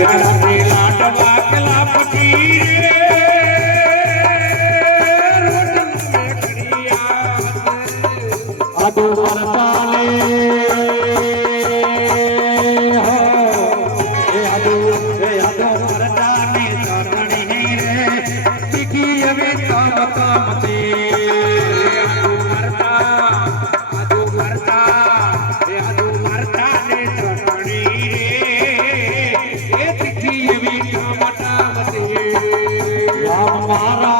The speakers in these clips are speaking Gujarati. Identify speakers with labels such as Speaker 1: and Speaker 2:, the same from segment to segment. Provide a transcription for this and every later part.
Speaker 1: तेरा लाट वाकला पकीर Rara.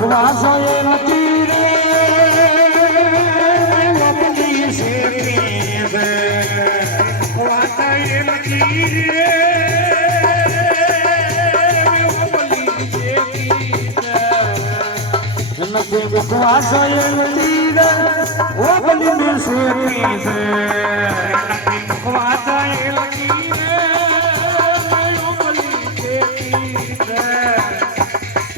Speaker 1: ڪئاسائي وڪير مير ماتير لڳي ڪوئا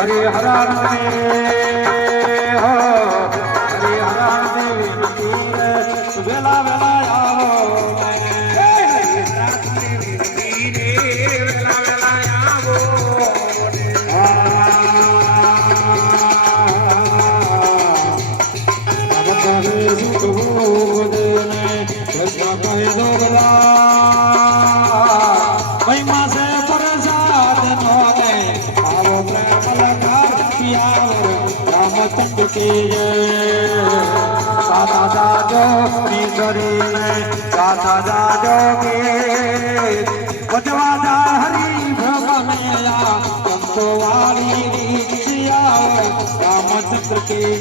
Speaker 1: હરે હરા સાતા જાજો નીસરીને સાતા જાજો કે વજવાદા હરી ભગવનયા સંતો વાળી રીક્ષિયા રામચંદ્ર કી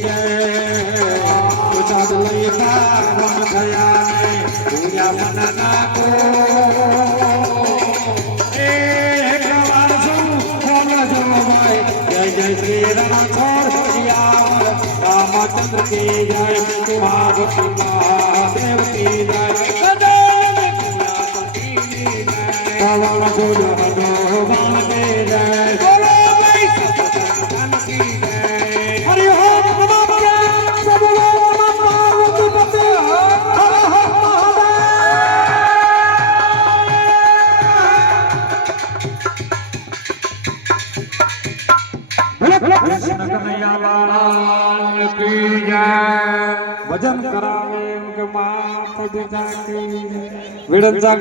Speaker 1: થયા ને પૂજા મન રામચંદ્ર કી જય તુમ્હારો પિતા દેવ કી જય પવન ગુજ ભગવાન विडत जाग